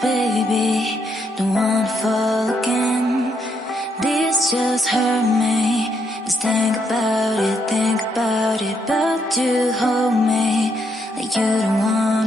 baby, don't wanna fall again. This just hurt me. Just think about it, but you hold me like you don't want